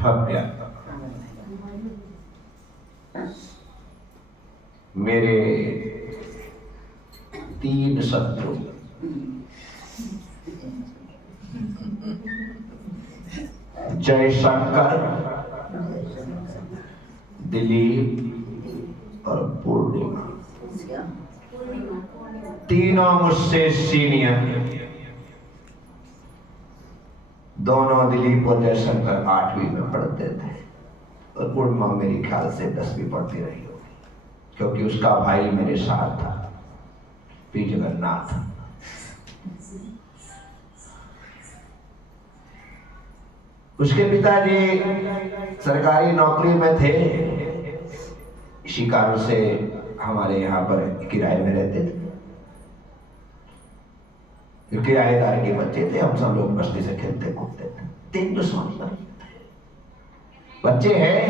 भव्य मेरे 3 शत्रु जयशंकर, दिलीप और पूर्णिमा, तीनों मुझसे सीनियर। दोनों दिलीप और जयशंकर 8वीं में पढ़ते थे और पूर्णिमा मेरी ख्याल से 10वीं पढ़ती रही होगी, क्योंकि उसका भाई मेरे साथ था, पी जगन्नाथ। उसके पिताजी सरकारी नौकरी में थे, इसी कारण से हमारे यहाँ पर किराए में रहते थे। किराएदार के बच्चे थे, हम सब लोग मस्ती से खेलते कूदते थे। 3 दुश्मन बच्चे हैं,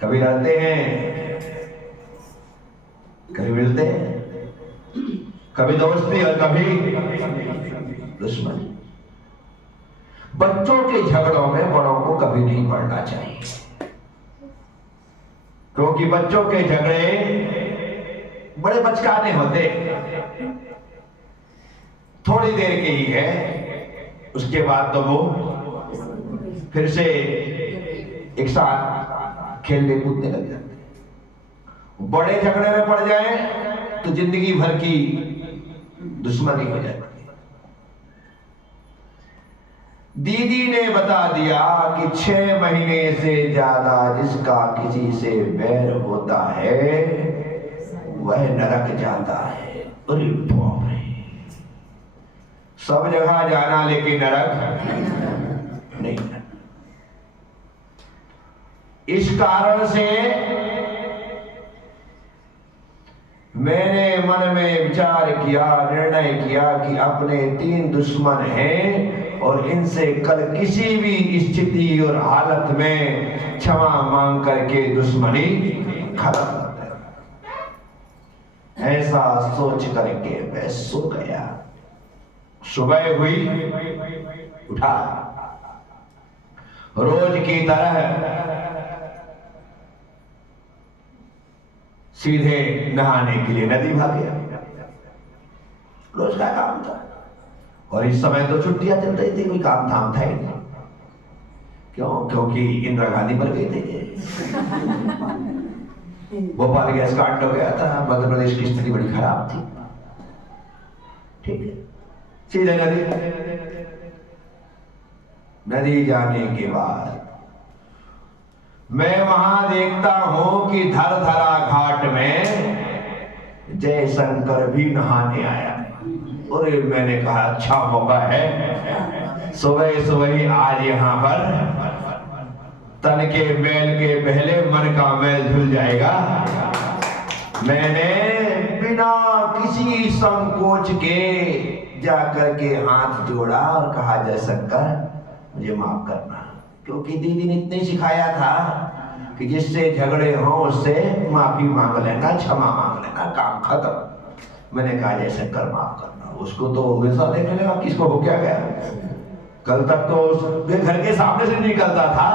कभी लड़ते हैं, कभी मिलते हैं, कभी दोस्ती और कभी दुश्मनी। बच्चों के झगड़ों में बड़ों को कभी नहीं पड़ना चाहिए, क्योंकि बच्चों के झगड़े बड़े बचकाने होते, थोड़ी देर के ही है, उसके बाद तो वो फिर से एक साथ खेलने कूदने लग जाते। बड़े झगड़े में पड़ जाए तो जिंदगी भर की दुश्मनी हो जाती है। दीदी ने बता दिया कि 6 महीने से ज्यादा जिसका किसी से बैर होता है वह नरक जाता है। अरे बाप रे, सब जगह जाना लेकिन नरक नहीं। इस कारण से मैंने मन में विचार किया, निर्णय किया कि अपने 3 दुश्मन हैं और इनसे कल किसी भी स्थिति और हालत में क्षमा मांग करके दुश्मनी खत्म। ऐसा सोच करके मैं सो गया। सुबह हुई, उठा, रोज की तरह सीधे नहाने के लिए नदी भाग गया। रोज का काम था, और इस समय तो छुट्टियां चल रही थी, कोई काम धाम था ही नहीं। क्यों? क्योंकि इंदिरा गांधी मर गई थी, भोपाल गैस कांड हो गया था, मध्य प्रदेश की स्थिति बड़ी खराब थी। ठीक है, सीधे नदी जाने के बाद मैं वहां देखता हूं कि धरधरा घाट में जयशंकर भी नहाने आया। और मैंने कहा अच्छा मौका है, सुबह सुबह आज यहाँ पर तन के मैल के पहले मन का मैल धुल जाएगा। मैंने बिना किसी संकोच के जाकर के हाथ जोड़ा और कहा जयशंकर मुझे माफ करना, क्योंकि दीदी ने इतने सिखाया था कि जिससे झगड़े हो उससे माफी मांग लेना, क्षमा मांग लेना, काम खत्म। मैंने कहा जयशंकर माफ करना। उसको तो वैसा देखने लगा किसको हो क्या गया। कल तक तो उसके घर के सामने से निकलता था,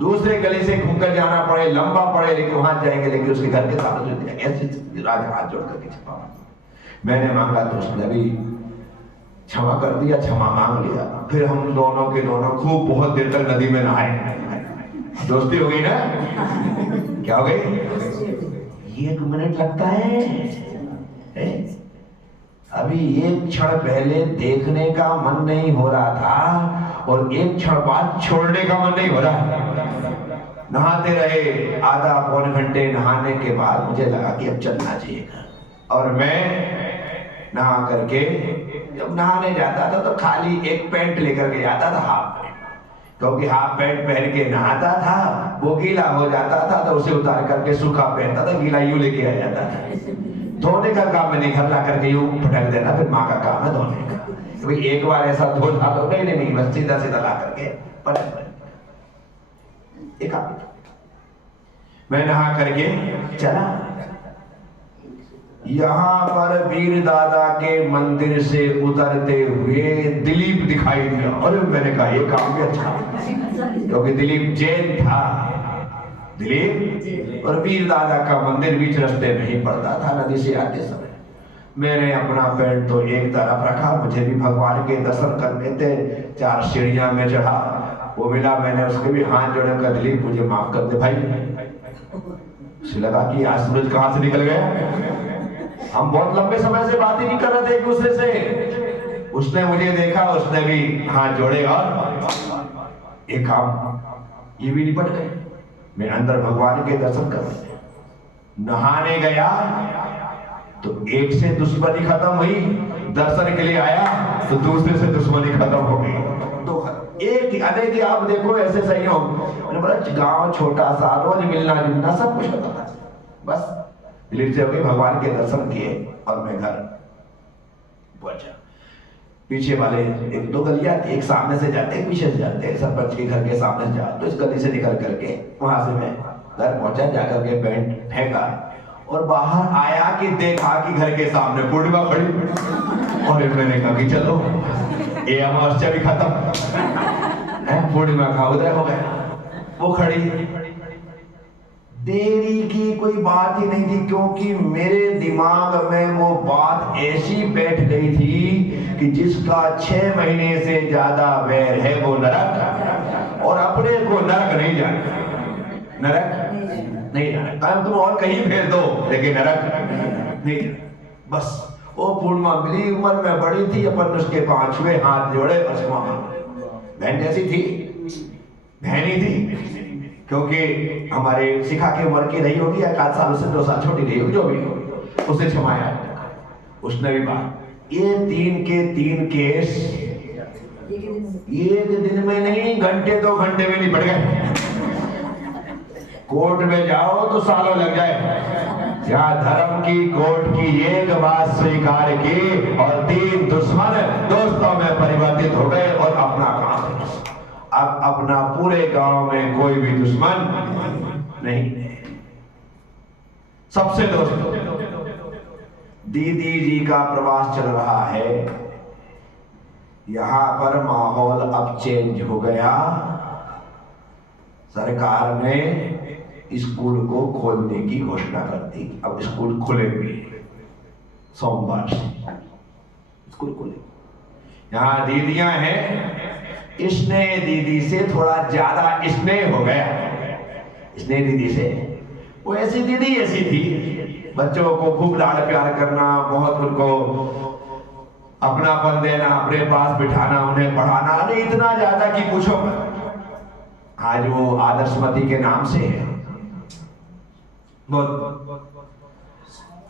दूसरे गली से घूमकर जाना पड़े, लंबा पड़े, लेकिन वहां जाएंगे, लेकिन उसके घर के सामने से ऐसे राज हाथ जोड़ करके क्षमा। मैंने मांगा तो उसने भी क्षमा कर दिया, क्षमा मांग लिया। फिर हम दोनों के दोनों खूब बहुत देर तक नदी में नहाए। दोस्ती हो गई ना? क्या हो गई? 1 मिनट लगता है? अभी एक क्षण पहले देखने का मन नहीं हो रहा था और एक क्षण बाद छोड़ने का मन नहीं हो रहा। नहाते रहे, आधा पौन घंटे नहाने के बाद मुझे लगा कि अब चलना चाहिए। और मैं नहा करके जब नहाने जाता था तो खाली एक पैंट लेकर के जाता था, हाफ पैंट, क्योंकि हाफ पैंट पहन के नहाता था, वो गीला हो जाता था तो उसे उतार करके सूखा पहनता था, गीला यूं लेके आ जाता था। धोने का काम में नहीं, घर ला करके यूं फटक देना, फिर माँ का काम है धोने का। तो भाई एक बार ऐसा धो था तो नहीं, बस सीधा सीधा ला करके पटक एक। मैं नहा करके चला, यहाँ पर वीर दादा के मंदिर से उतरते हुए दिलीप दिखाई दिया। अरे मैंने कहा ये काम भी अच्छा है, क्योंकि दिलीप जैन था। दिलीप और वीर दादा का मंदिर बीच रास्ते में ही पड़ता था नदी से आते समय। मैंने अपना पैर तो एक तरफ रखा, मुझे भी भगवान के दर्शन करने थे। 4 सीढ़ियां में चढ़ा, वो मिला, मैंने उसके भी हाथ जोड़े, कर दिलीप मुझे माफ कर दे भाई। उसे लगा कि आज सूरज कहां से निकल गया। हम बहुत लंबे समय से बात ही नहीं कर रहे थे एक दूसरे से। उसने मुझे देखा, उसने भी हाथ जोड़े और एक काम ये भी निपट गए। मैं अंदर भगवान के दर्शन कर नहाने गया तो एक से दुश्मनी खत्म हुई, दर्शन के लिए आया तो दूसरे से दुश्मनी खत्म हो गई। तो एक अरे आप देखो ऐसे संयोग, मैंने बोला गांव छोटा सा, रोज मिलना जुलना सब कुछ होता था। बस दिलीप से हो गई, भगवान के दर्शन किए और मैं घर पहुंचा। पीछे वाले 1-2 गलियां, एक सामने से जाते एक पीछे से जाते, सरपंच के घर के सामने से जाओ तो इस गली से निकल करके वहां से मैं घर पहुंचा। जाकर के पैंट फेंका और बाहर आया कि देखा कि घर के सामने पूर्णिमा खड़ी। और मैंने कहा कि चलो ये अमावस्या भी खत्म, पूर्णिमा का उदय हो गया। वो खड़ी, देरी की कोई बात ही नहीं थी, क्योंकि मेरे दिमाग में वो बात ऐसी बैठ गई थी कि जिसका 6 महीने से ज्यादा वैर है वो नरक, और अपने को नरक नहीं जाना। नरक नहीं जाना, तुम और कहीं भेज दो लेकिन नरक नहीं। बस वो पूर्णिमा मिली, उम्र में बड़ी थी, अपन उसके 5 छुए, हाथ जोड़े, बस बहन जैसी थी, बहनी थी, क्योंकि हमारे सिखा के उम्र की रही होगी, 1 साल उससे 2 साल छोटी रही होगी, जो भी होगी, उसे क्षमाया। उसने भी बात, ये 3 के 3 केस एक दिन में नहीं, घंटे 2 घंटे में निपट गए। कोर्ट में जाओ तो सालों लग जाए। यहाँ धर्म की कोर्ट की एक बात स्वीकार की और 3 दुश्मन दोस्तों में परिवर्तित हो गए और अपना काम। अब अपना पूरे गांव में कोई भी दुश्मन नहीं, सबसे दोस्त। दीदी जी का प्रवास चल रहा है, यहां पर माहौल अब चेंज हो गया। सरकार ने स्कूल को खोलने की घोषणा कर दी। अब स्कूल खुलेंगे, सोमवार से स्कूल खुले। यहाँ दीदियां हैं, स्नेह दीदी से थोड़ा ज्यादा स्नेह हो गया। स्नेह दीदी से, वो ऐसी दीदी ऐसी थी, बच्चों को खूब लाड प्यार करना, बहुत उनको अपनापन देना, अपने पास बिठाना, उन्हें पढ़ाना, अरे इतना ज्यादा कि पूछो मत। आज वो आदर्शमती के नाम से है।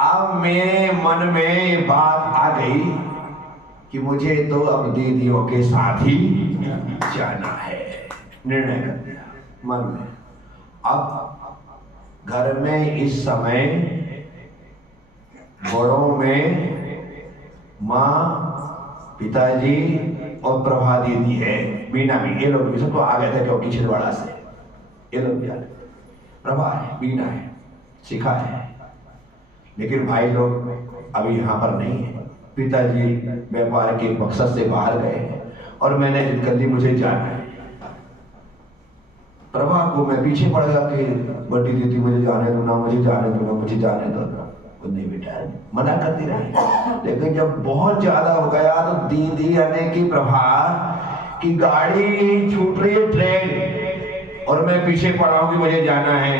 अब मेरे मन में बात आ गई कि मुझे तो अब दीदियों के साथ ही जाना है। निर्णय कर दिया मन में। अब घर में इस समय बड़ों में माँ, पिताजी और प्रभा दीदी है, बीना भी, ये लोग भी सबको आ गए थे क्योंकि छिंदवाड़ा से, ये लोग भी आ गए। प्रभा है, बीना है, शिखा है, लेकिन भाई लोग अभी यहाँ पर नहीं है। पिताजी व्यापार के मकसद से बाहर गए हैं और मैंने जिद कर ली मुझे जाना है। प्रभा को मैं पीछे पड़ गया कि बड़ी दीदी मुझे जाने दो ना, मुझे जाने दो ना, मुझे जाने दो ना। वो नहीं बेटा, मना करती रही। लेकिन जब बहुत ज्यादा हो गया तो दीदी आने की प्रभा की गाड़ी छूट रही है, ट्रेन, और मैं पीछे पड़ा हूं कि मुझे जाना है।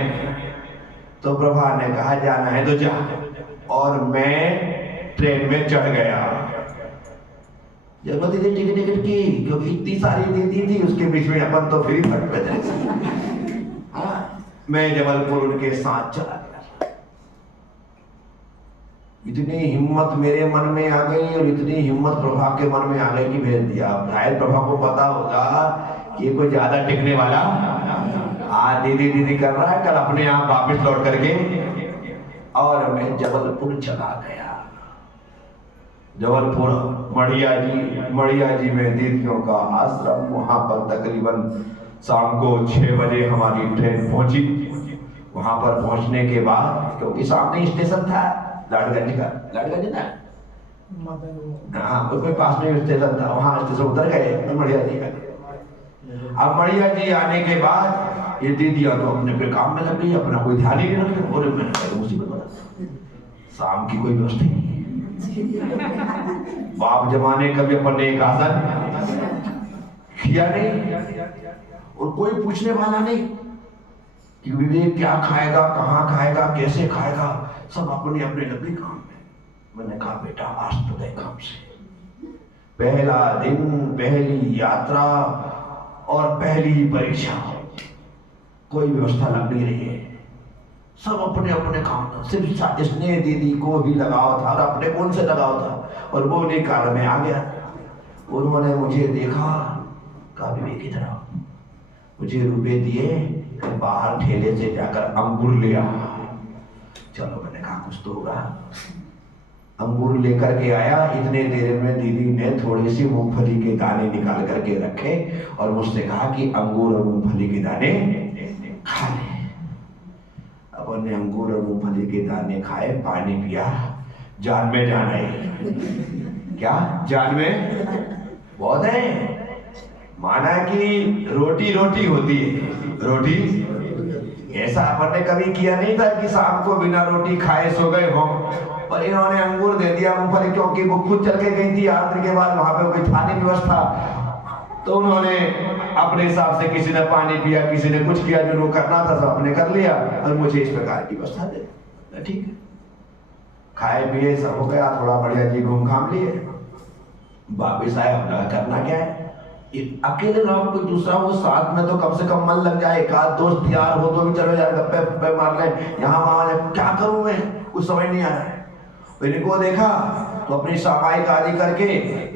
तो प्रभा ने कहा जाना है तो जा, और मैं ट्रेन में चढ़ गया। जब दीदी टिकट की, क्योंकि इतनी सारी दीदी थी, उसके बीच में अपन तो फ्री फट पे थे। मैं जबलपुर उनके साथ चला गया। इतनी हिम्मत मेरे मन में आ गई और इतनी हिम्मत प्रभा के मन में आ गई कि भेज दिया। शायद प्रभा को पता होगा कि ये कोई ज्यादा टिकने वाला, आज दीदी दीदी कर रहा है, कल अपने आप वापस लौट करके। और मैं जबलपुर चला गया। जबलपुर मड़िया जी में दीदियों का आश्रम, वहां पर तकरीबन शाम को 6 बजे हमारी ट्रेन पहुंची। वहां पर पहुंचने के बाद, क्योंकि सामने स्टेशन था, लाडगंज का, लाडगंज ना, हाँ कोई पास में स्टेशन था, वहाँ स्टेशन उतर गए मड़िया जी का। अब मड़िया जी आने के बाद ये दीदियाँ तो अपने पे काम में लग गई, अपना कोई ध्यान ही नहीं रखे। बोले मैंने कहा मुसीबत बना, शाम की कोई व्यवस्था नहीं, बाप जमाने कभी अपन ने एक आसन किया नहीं, और कोई पूछने वाला नहीं कि विवेक क्या खाएगा, कहाँ खाएगा, कैसे खाएगा, सब अपने अपने लग गए काम में। मैंने कहा बेटा आज तो गए काम से, पहला दिन, पहली यात्रा और पहली परीक्षा, कोई व्यवस्था लग नहीं रही है, सब अपने अपने काम में। सिर्फ इसने दीदी को भी लगाव था और अपने कौन से लगाव था, और वो उन्हीं कारण में आ गया। उन्होंने मुझे देखा, कहा विवेक इधर आओ, मुझे रुपए दिए, बाहर ठेले से जाकर अंगूर ले आ। चलो मैंने कहा कुछ तो होगा, अंगूर लेकर के आया। इतने देर में दीदी ने थोड़ी सी मूंगफली के दाने निकाल करके रखे और मुझसे कहा कि अंगूर और मूंगफली के दाने खा ले। अपन ने अंगूर और मूंगफली के दाने खाए, पानी पिया, जान में जान आई। क्या जान में बहुत है। माना कि रोटी रोटी होती है, रोटी ऐसा अपन ने कभी किया नहीं था कि शाम को बिना रोटी खाए सो गए हो, पर इन्होंने अंगूर दे दिया, मूंगफली, क्योंकि वो खुद चल के गई थी यात्रा के बाद, वहां पे कोई था नहीं व्यवस्था, तो उन्होंने अपने हिसाब से किसी ने पानी पिया, किसी ने कुछ किया, जो करना था सब अपने कर लिया, और मुझे इस प्रकार की व्यवस्था दे। ठीक है, खाए पिए सब हो गया, थोड़ा बढ़िया जी घूम घाम लिए, वापिस आए। हम करना क्या है, अकेले रहो, कोई दूसरा हो साथ में तो कम से कम मन लग जाए, एक आध दोस्त यार हो तो भी चलो यार गप्पे गप्पे मार ले, यहाँ वहां क्या करूं मैं, कुछ समझ नहीं आ रहा है। इनको देखा तो अपनी सामायिक आदि करके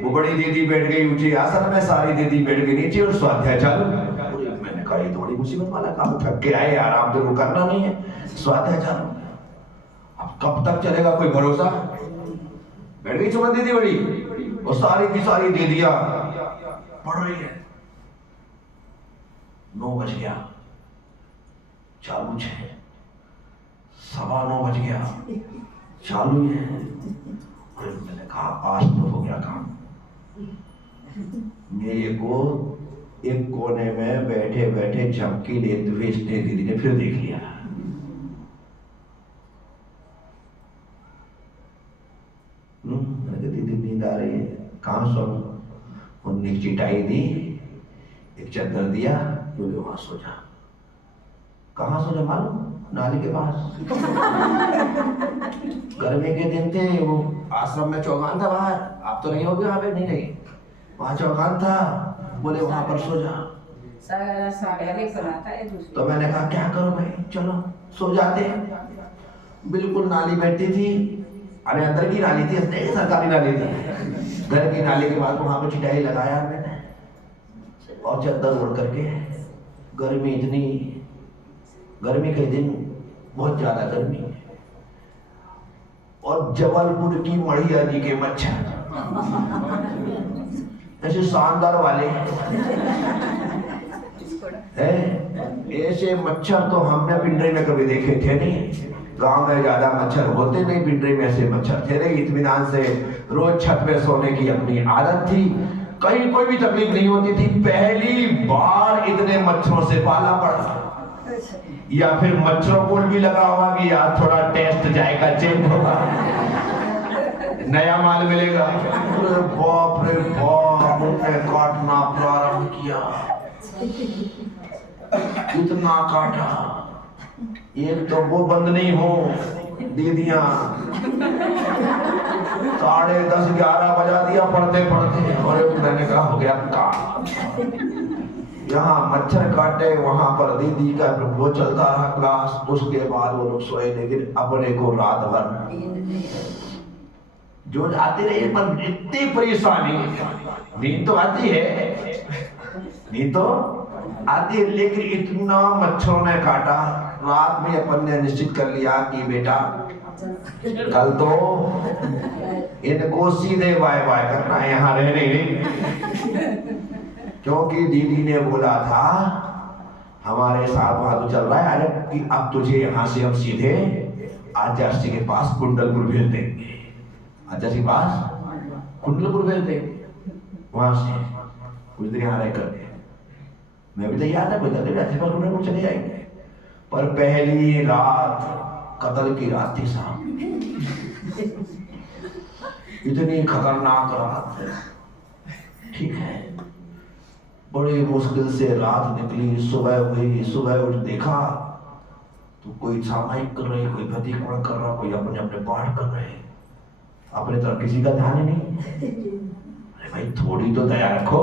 वो बड़ी दीदी बैठ गई ऊंचे आसन में, सारी दीदी बैठ गई नीचे, और स्वाध्याय चालू। मैंने कहा ये तो बड़ी मुसीबत वाला काम, थक के आए, आराम तो करना नहीं है, स्वाध्याय चालू। अब कब तक चलेगा कोई भरोसा। बैठ गई सुमन दीदी बड़ी, और सारी की सारी दीदियां पढ़ रही है। 9 बज गया, चालू 6, 9:15 बज गया, चालू है। और मैंने कहा आज तो हो गया काम। मेरे को एक कोने में बैठे बैठे झपकी लेते हुए इसने दीदी ने फिर देख लिया। दीदी नींद आ रही है, कहाँ सो। उन्हें चिटाई दी, एक चादर दिया, बोले वहां सो जा। कहाँ सो जा मालूम, नाली के पास। गर्मी के दिन थे, वो आश्रम में चौगान था बाहर, आप तो नहीं होगे वहां पे, नहीं रही, वहां चौगान था, बोले वहां पर सो जा। तो मैंने कहा क्या करूं भाई, चलो सो जाते। बिल्कुल नाली बैठती थी, अरे अंदर की नाली थी, सरकारी नाली थी, घर की नाली के बाद वहां पे चिटाई लगाया मैंने, और चादर ओढ़ करके। गर्मी इतनी, गर्मी के दिन बहुत ज्यादा गर्मी, और जबलपुर की मड़िया जी के मच्छर ऐसे शानदार वाले ऐसे मच्छर तो हमने पिंडरी में कभी देखे थे नहीं। गांव में ज्यादा मच्छर होते नहीं, पिंडरी में ऐसे मच्छर थे नहीं। इत्मीनान से रोज छत पे सोने की अपनी आदत थी, कहीं कोई भी तकलीफ नहीं होती थी। पहली बार इतने मच्छरों से पाला पड़ा, या फिर मच्छरों को भी लगा होगा कि यार थोड़ा टेस्ट जाएगा, चेक होगा, नया माल मिलेगा। अरे बाप रे बाप, उन्होंने काटना प्रारंभ किया, इतना काटा, एक तो वो बंद नहीं हो दीदियां, 10:30-11 बजा दिया पढ़ते पढ़ते। और मैंने कहा हो गया काम। यहाँ मच्छर काटे, वहां पर दीदी का वो चलता रहा क्लास, उसके बाद वो लोग सोए। लेकिन अपने को रात भर जो आती रही, पर इतनी परेशानी, नींद तो आती है, नींद तो आती है, लेकिन इतना मच्छरों ने काटा। रात में अपन ने निश्चित कर लिया कि बेटा कल तो इनको सीधे बाय बाय करना है, यहाँ रहने नहीं। क्योंकि दीदी ने बोला था हमारे साथ वहां तो चल रहा है, अरे कि अब तुझे यहाँ से हम सीधे आचार्य के पास कुंडलपुर भेज देंगे, आचार्य के पास कुंडलपुर भेज देंगे, वहां से कुछ दिन यहाँ रह करके मैं भी तैयार था, कुंडलपुर चले जाएंगे। पर पहली रात कत्ल की रात थी साहब, इतनी खतरनाक रात है, ठीक है। बड़ी मुश्किल से रात निकली, सुबह हुई, सुबह उठ देखा तो कोई सामायिक कर रहे, कोई प्रतिक्रमण कर रहा, कोई अपने अपने पाठ कर रहे, अपने तरफ किसी का ध्यान ही नहीं। अरे भाई थोड़ी तो दया रखो।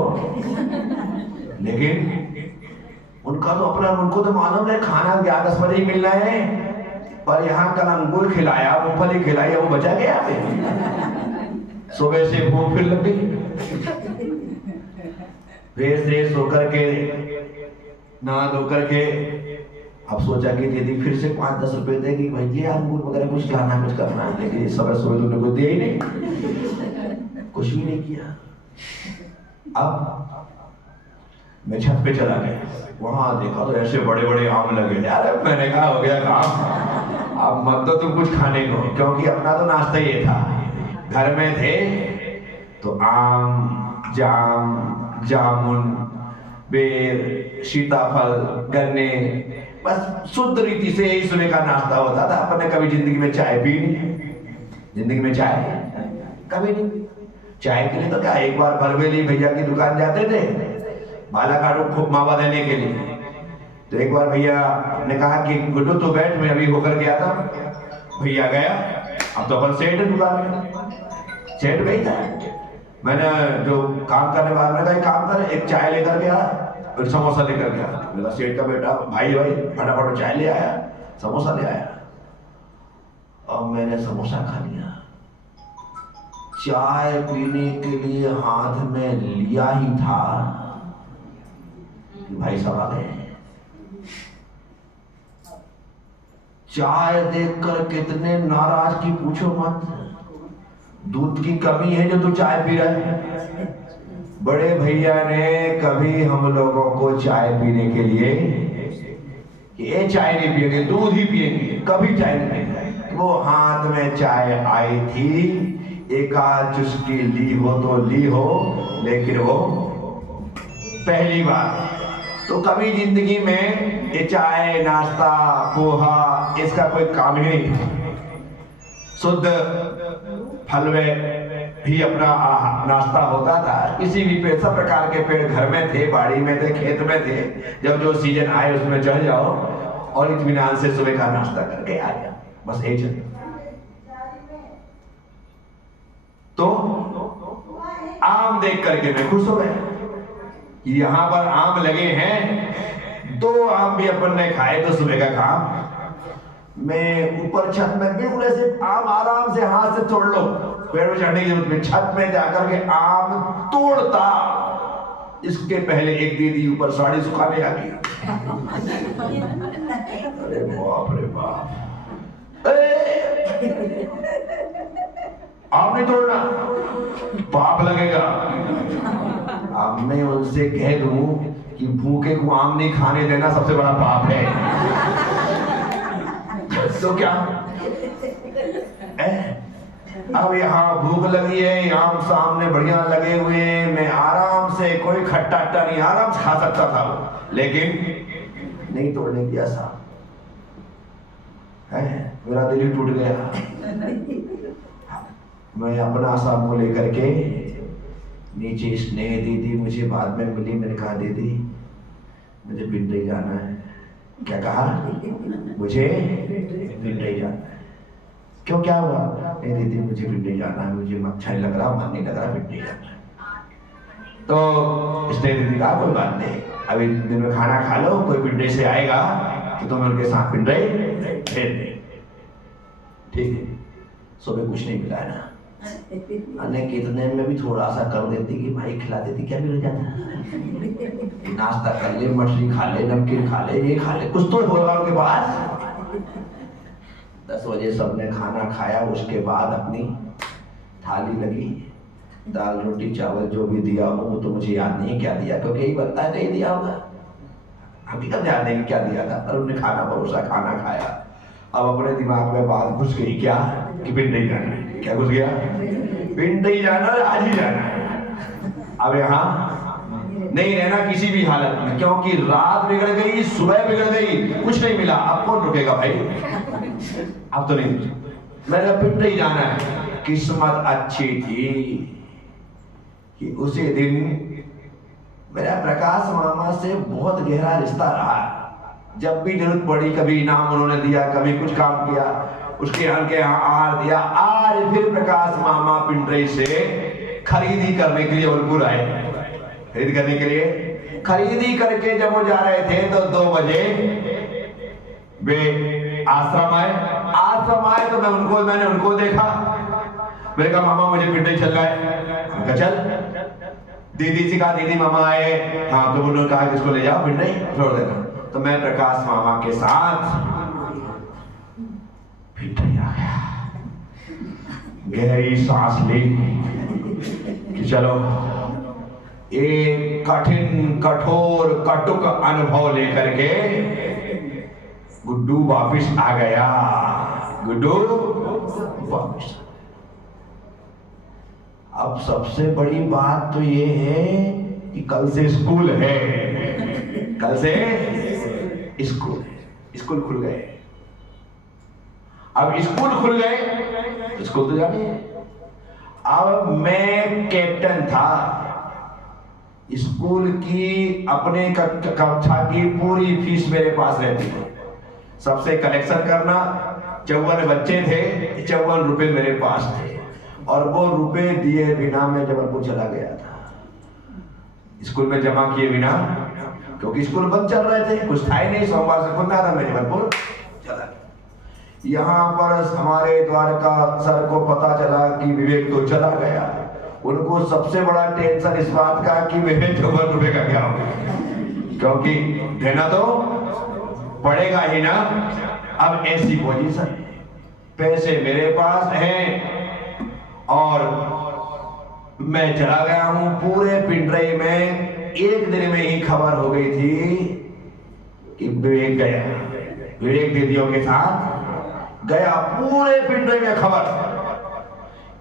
लेकिन उनका तो अपना, उनको तो मालूम है खाना 10 बजे ही मिलना है, पर यहाँ कल अंगूर खिलाया, मूंगफली खिलाई, वो बचा गया। सुबह से घूम फिर लग गई, फ्रेश होकर के नहा धो करके अब सोचा कि दीदी फिर से 5-10 रुपए देगी, भैया अंगूर वगैरह कुछ लाना, कुछ करना, लेकिन सुबह तुमने कुछ दिया ही नहीं, कुछ भी नहीं किया। अब मैं छत पे चला गया, वहां देखा तो ऐसे बड़े बड़े आम लगे। यार मैंने कहा हो गया काम, अब मत तो तुम कुछ खाने को, क्योंकि अपना तो नाश्ता ये था। घर में थे तो आम, जाम, जामुन, बेर, सीताफल, गन्ने, बस शुद्ध रीति से यही सुबह का नाश्ता होता था। अपने कभी जिंदगी में चाय पी नहीं, जिंदगी में चाय कभी नहीं। चाय के लिए तो क्या, एक बार बरवेली भैया की दुकान जाते थे बालाघाट को खूब मावा देने के लिए, तो एक बार भैया ने कहा कि गुड्डू तो बैठ, मैं अभी होकर गया था। भैया गया, अब तो अपन सेठ है दुकान में, सेठ गई था। मैंने जो काम करने वाला ने कहा काम कर, एक चाय लेकर गया और समोसा लेकर गया। मेरा सेठ का बेटा भाई फटाफट चाय ले आया, समोसा ले आया, और मैंने समोसा खा लिया। चाय पीने के लिए हाथ में लिया ही था कि भाई साहब आ गए। चाय देखकर कितने नाराज की पूछो मत। दूध की कमी है जो तू चाय पी रहा है। बड़े भैया ने कभी हम लोगों को चाय पीने के लिए, ये चाय नहीं पिएंगे, दूध ही पिएंगे, कभी चाय नहीं पिएंगे। वो हाथ में चाय आई थी, एक आध चुस्की ली हो तो ली हो, लेकिन वो पहली बार। तो कभी जिंदगी में ये चाय, नाश्ता, पोहा, इसका कोई काम ही नहीं। शुद्ध फल में ही अपना नाश्ता होता था। किसी भी पेड़, सब प्रकार के पेड़ घर में थे, बाड़ी में थे, खेत में थे। जब जो सीजन आए उसमें चढ़ जाओ और इत्मीनान से सुबह का नाश्ता करके आ गया, बस यही चल। तो आम देख करके मैं खुश हो गया, यहां पर आम लगे हैं। 2 आम भी अपन ने खाए तो सुबह का काम। मैं ऊपर छत में बिल्कुल ऐसे आम आराम से हाथ से तोड़ लो, पेड़ में चढ़ने की जरूरत नहीं, छत में जाकर के आम तोड़ता। इसके पहले एक दीदी ऊपर साड़ी सुखाने आ गई। अरे बाप रे बाप, आम नहीं तोड़ना, पाप लगेगा। अब मैं उनसे कह दूं कि भूखे को आम नहीं खाने देना सबसे बड़ा पाप है, तो क्या? अब यहाँ भूख लगी है, आम सामने बढ़िया लगे हुए हैं, मैं आराम से, कोई खट्टा अट्टा नहीं, आराम से खा सकता था, लेकिन नहीं तोड़ने दिया साहब। मेरा दिल ही टूट गया। मैं अपना सा मुंह लेकर के नीचे, स्नेह दीदी मुझे बाद में मिली। मैंने कहा दीदी मुझे पिंडई जाना है। क्या कहा? मुझे पिंडई जाना है। क्यों, क्या हुआ? नहीं दीदी मुझे पिंडई जाना है, मुझे अच्छा नहीं लग रहा, मन नहीं लग रहा, पिंडई जाना है। तो स्नेह दीदी कहा कोई बात नहीं, अभी दिन में खाना खा लो, कोई पिंडई से आएगा तो तुम उनके साथ पिंडई भेज दे, ठीक है। सुबह कुछ नहीं मिला है ना, अन्य कितने में भी थोड़ा सा कर देती कि भाई खिला देती, क्या मिल जाता। नाश्ता कर ले, मछली खा ले, नमकीन खा ले, ये खा ले, कुछ तो होगा उनके पास। 10 बजे सबने खाना खाया, उसके बाद अपनी थाली लगी, दाल रोटी चावल जो भी दिया हो वो तो मुझे याद नहीं क्या दिया, क्योंकि यही बनता है नहीं दिया होगा, हकीकत याद नहीं क्या दिया था। पर उन्होंने खाना परोसा, खाना खाया अब अपने दिमाग में बात घुस गई क्या कि पिंडई जाना है। क्या घुस गया? पिंडई जाना, आज ही जाना है। अब यहाँ नहीं रहना किसी भी हालत में, क्योंकि रात बिगड़ गई, सुबह बिगड़ गई, कुछ नहीं मिला। अब कौन रुकेगा भाई? अब तो नहीं, मेरा पिंडई जाना है। किस्मत अच्छी थी कि उसी दिन मेरा प्रकाश मामा से बहुत गहरा रिश्ता रहा। जब भी जरूरत पड़ी, कभी इनाम उन्होंने दिया, कभी कुछ काम किया, उसके के यहाँ आहार दिया। आज फिर प्रकाश मामा पिंडई से खरीदी करने के लिए उलपुर आए। खरीद करने के लिए खरीदी करके जब वो जा रहे थे तो 2 बजे वे आश्रम आए तो मैंने उनको देखा। मैंने कहा मामा मुझे पिंडई चल रहा है। चल। दीदी से कहा दीदी मामा आए। हाँ, तो उन्होंने कहा कि इसको ले जाओ पिंडई छोड़ देना। तो मैं प्रकाश मामा के साथ पिंडई आ गया। गहरी सांस ली कि चलो एक कठिन कठोर कटुक अनुभव लेकर के गुड्डू वापिस आ गया। गुड्डू वापिस। अब सबसे बड़ी बात तो ये है कि कल से स्कूल है। कल से स्कूल खुल गए। अब स्कूल खुल गए, स्कूल तो जानिए। अब मैं कैप्टन था स्कूल की। अपने कक्षा की पूरी फीस मेरे पास रहती थी। सबसे कलेक्शन करना। 54 बच्चे थे, 54 रुपए मेरे पास थे, और वो रुपए दिए बिना मैं जबलपुर चला गया था। स्कूल में जमा किए बिना, क्योंकि स्कूल बंद चल रहे थे, कुछ था ही नहीं। सोमवार से खुलना था, मैं जबलपुर चला गया। यहाँ पर हमारे द्वारका सर को पता चला कि विवेक तो चला गया। उनको सबसे बड़ा टेंशन इस बात का कि विवेक 54 रुपए का क्या होगा, क्योंकि देना तो पड़ेगा ही ना। अब ऐसी पोजीशन, पैसे मेरे पास हैं और मैं चला गया हूं। पूरे पिंडई में एक दिन में ही खबर हो गई थी कि विवेक गया। विवेक दीदियों के साथ गया। पूरे पिंडई में खबर,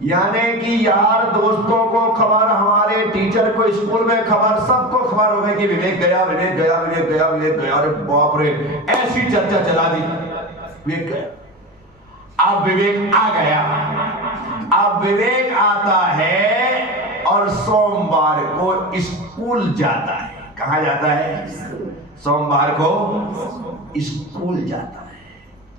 यानी कि यार दोस्तों को खबर, हमारे टीचर को स्कूल में खबर, सबको खबर हो गई कि विवेक गया, विवेक गया, विवेक गया, विवेक गया। अरे बाप रे, ऐसी चर्चा चला दी विवेक गया। अब विवेक आ गया। अब विवेक आता है और सोमवार को स्कूल जाता है। कहां जाता है? सोमवार को स्कूल जाता है।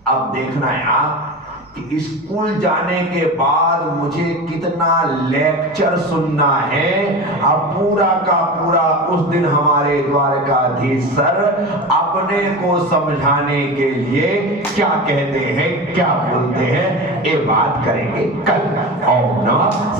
अब देखना है आप कि स्कूल जाने के बाद मुझे कितना लेक्चर सुनना है। अब पूरा का पूरा उस दिन हमारे द्वारकाधीश सर अपने को समझाने के लिए क्या कहते हैं, क्या बोलते हैं, ये बात करेंगे कल। ओम नमः।